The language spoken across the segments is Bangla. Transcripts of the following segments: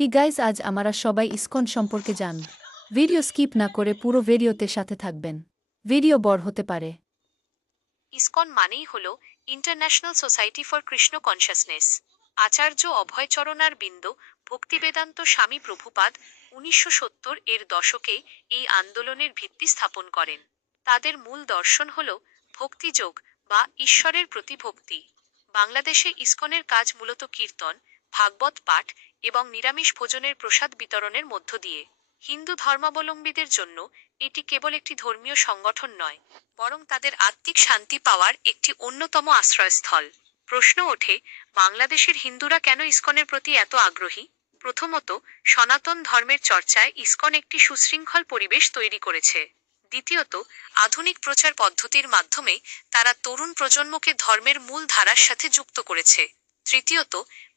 হি গাইস, আজ আমরা সবাই ইসকন সম্পর্কে জানব। ভিডিও স্কিপ না করে পুরো ভিডিওতে সাথে থাকবেন। ভিডিও বড় হতে পারে। ইসকন মানেই হল International Society for Krishna consciousness. Acharya Abhaycharanaravinda Bhaktivedanta Swami Prabhupada 1970 এর দশকে এই আন্দোলনের ভিত্তি স্থাপন করেন। তাদের মূল দর্শন হল ভক্তিযোগ বা ঈশ্বরের প্রতি ভক্তি। বাংলাদেশে ইসকনের কাজ মূলত কীর্তন, ভাগবত পাঠ এবং নিরামিষ ভোজনের প্রসাদ বিতরণের মধ্য দিয়ে। হিন্দু ধর্মাবলম্বীদের জন্য এটি কেবল একটি ধর্মীয় সংগঠন নয়, বরং তাদের আত্মিক শান্তি পাওয়ার একটি অন্যতম আশ্রয়স্থল। প্রশ্ন ওঠে, বাংলাদেশের হিন্দুরা কেন ইসকনের প্রতি এত আগ্রহী? প্রথমত, সনাতন ধর্মের চর্চায় ইসকন একটি সুশৃঙ্খল পরিবেশ তৈরি করেছে। দ্বিতীয়ত, আধুনিক প্রচার পদ্ধতির মাধ্যমে তারা তরুণ প্রজন্মকে ধর্মের মূল ধারার সাথে যুক্ত করেছে। তৃতীয়ত,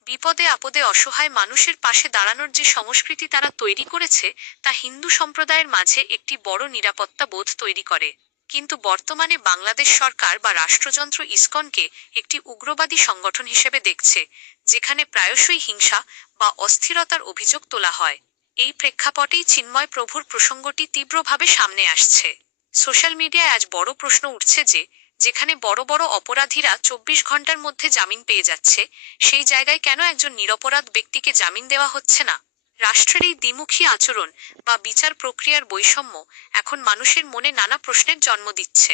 বিপদে আপদে অসহায় মানুষের পাশে দাঁড়ানোর যে সংস্কৃতি তারা তৈরি করেছে, তা হিন্দু সম্প্রদায়ের মাঝে একটি বড় নিরাপত্তা বোধ তৈরি করে। কিন্তু বর্তমানে বাংলাদেশ সরকার বা রাষ্ট্রযন্ত্র ইসকনকে একটি উগ্রবাদী সংগঠন হিসেবে দেখছে, যেখানে প্রায়শই হিংসা বা অস্থিরতার অভিযোগ তোলা হয়। এই প্রেক্ষাপটেই চিন্ময় প্রভুর প্রসঙ্গটি তীব্রভাবে সামনে আসছে। সোশ্যাল মিডিয়ায় আজ বড় প্রশ্ন উঠছে যে, যেখানে বড় বড় অপরাধীরা 24 ঘন্টার মধ্যে জামিন পেয়ে যাচ্ছে, সেই জায়গায় কেন একজন নিরপরাধ ব্যক্তিকে জামিন দেওয়া হচ্ছে না? রাষ্ট্রের এই দ্বিমুখী আচরণ বা বিচার প্রক্রিয়ার বৈষম্য এখন মানুষের মনে নানা প্রশ্নের জন্ম দিচ্ছে।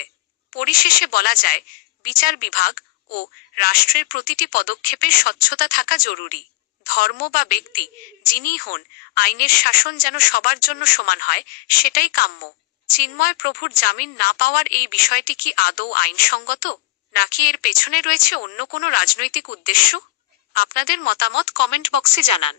পরিশেষে বলা যায়, বিচার বিভাগ ও রাষ্ট্রের প্রতিটি পদক্ষেপে স্বচ্ছতা থাকা জরুরি। ধর্ম বা ব্যক্তি যিনিই হন, আইনের শাসন যেন সবার জন্য সমান হয়, সেটাই কাম্য। চিন্ময় প্রভুর জামিন না পাওয়ার এই বিষয়টি কি আদৌ আইনসঙ্গত, নাকি এর পেছনে রয়েছে অন্য কোনো রাজনৈতিক উদ্দেশ্য? আপনাদের মতামত কমেন্ট বক্সে জানান।